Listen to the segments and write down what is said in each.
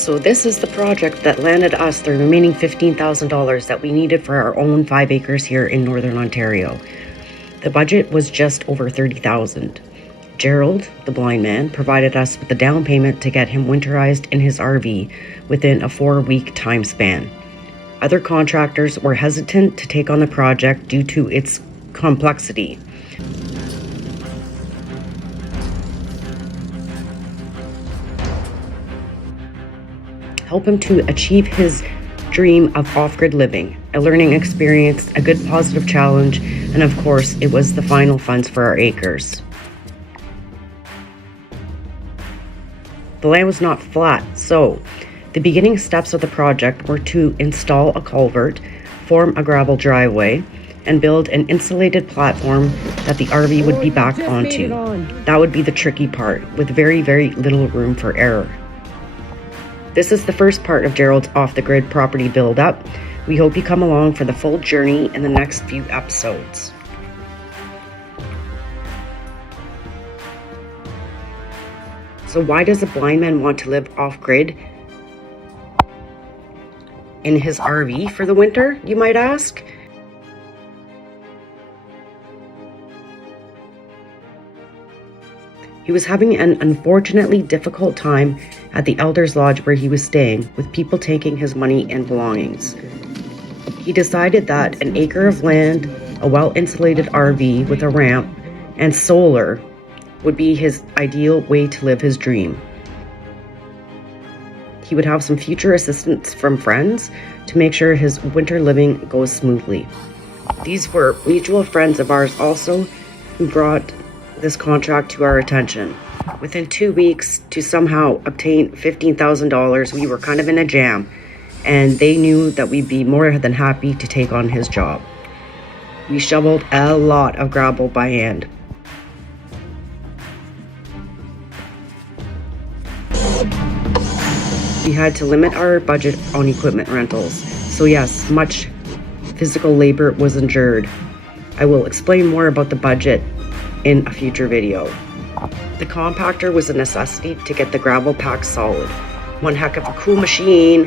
So this is the project that landed us the remaining $15,000 that we needed for our own 5 acres here in Northern Ontario. The budget was just over $30,000. Gerald, the blind man, provided us with the down payment to get him winterized in his RV within a 4-week time span. Other contractors were hesitant to take on the project due to its complexity. Help him to achieve his dream of off-grid living, a learning experience, a good positive challenge, and of course, it was the final funds for our acres. The land was not flat, so the beginning steps of the project were to install a culvert, form a gravel driveway, and build an insulated platform that the RV would be backed onto. That would be the tricky part, with very, very little room for error. This is the first part of Gerald's off-the-grid property build-up. We hope you come along for the full journey in the next few episodes. So why does a blind man want to live off-grid in his RV for the winter, you might ask? He was having an unfortunately difficult time at the Elders Lodge where he was staying, with people taking his money and belongings. He decided that an acre of land, a well-insulated RV with a ramp, and solar would be his ideal way to live his dream. He would have some future assistance from friends to make sure his winter living goes smoothly. These were mutual friends of ours also who brought this contract to our attention. Within 2 weeks, to somehow obtain $15,000, we were kind of in a jam, and they knew that we'd be more than happy to take on his job. We shoveled a lot of gravel by hand. We had to limit our budget on equipment rentals, so yes, much physical labor was endured. I will explain more about the budget in a future video. The compactor was a necessity to get the gravel packed solid. One heck of a cool machine,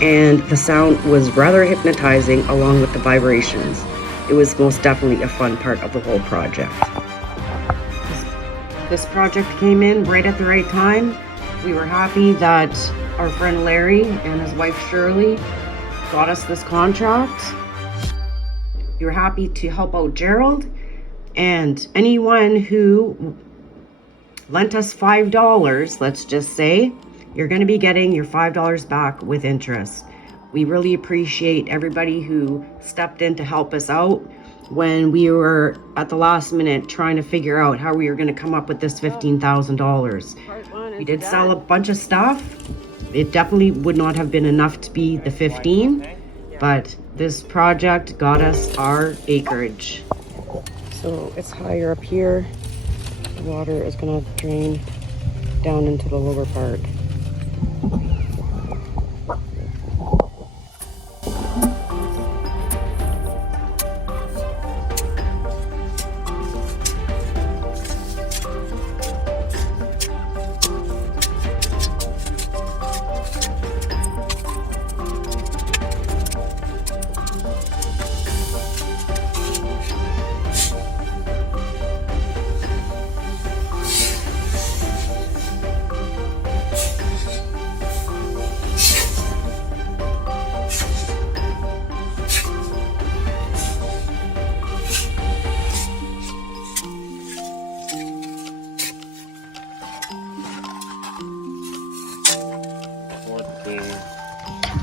and the sound was rather hypnotizing along with the vibrations. It was most definitely a fun part of the whole project. This project came in right at the right time. We were happy that our friend Larry and his wife Shirley got us this contract. We were happy to help out Gerald, and anyone who lent us $5, let's just say, you're going to be getting your $5 back with interest. We really appreciate everybody who stepped in to help us out when we were at the last minute trying to figure out how we were going to come up with this $15,000. We did sell a bunch of stuff. It definitely would not have been enough to be the 15, but this project got us our acreage. So it's higher up here. The water is going to drain down into the lower part.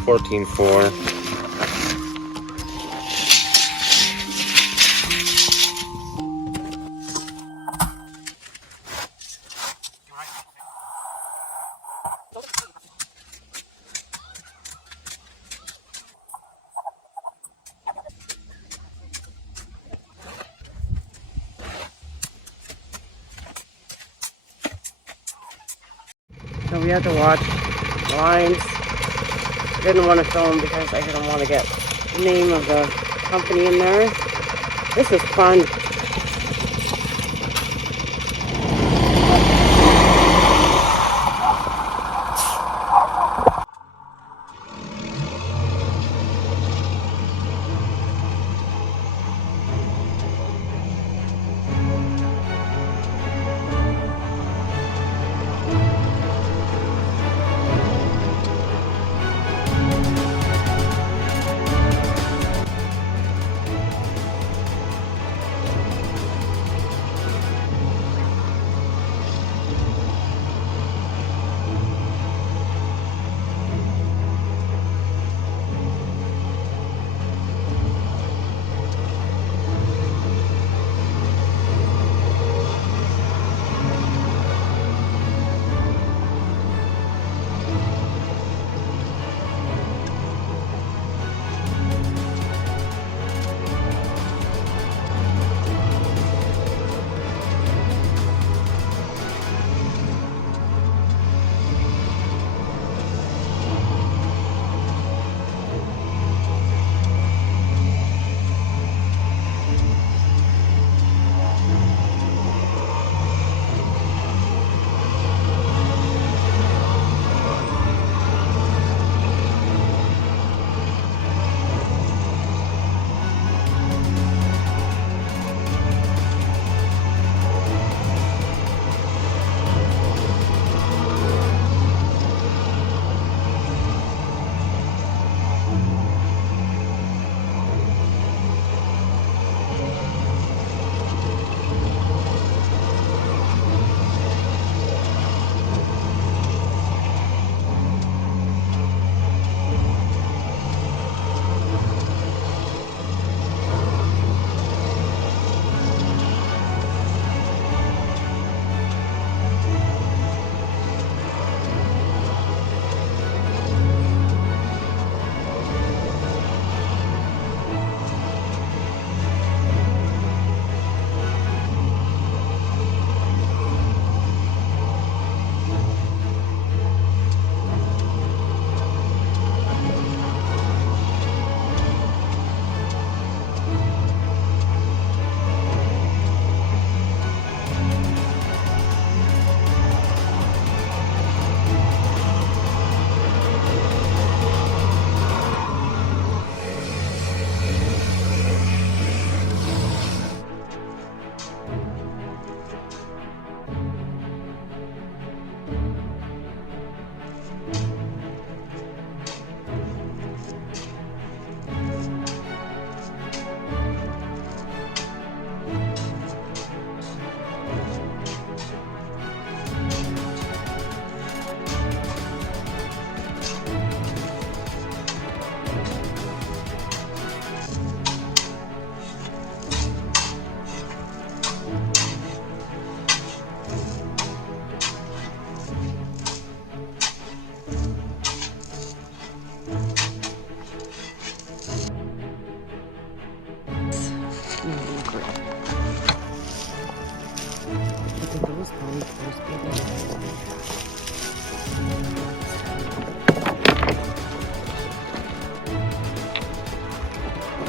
$14,400. So we had to watch lines. Didn't want to film because I didn't want to get the name of the company in there. This is fun.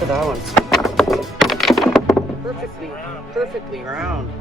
Look at that one. Perfectly round.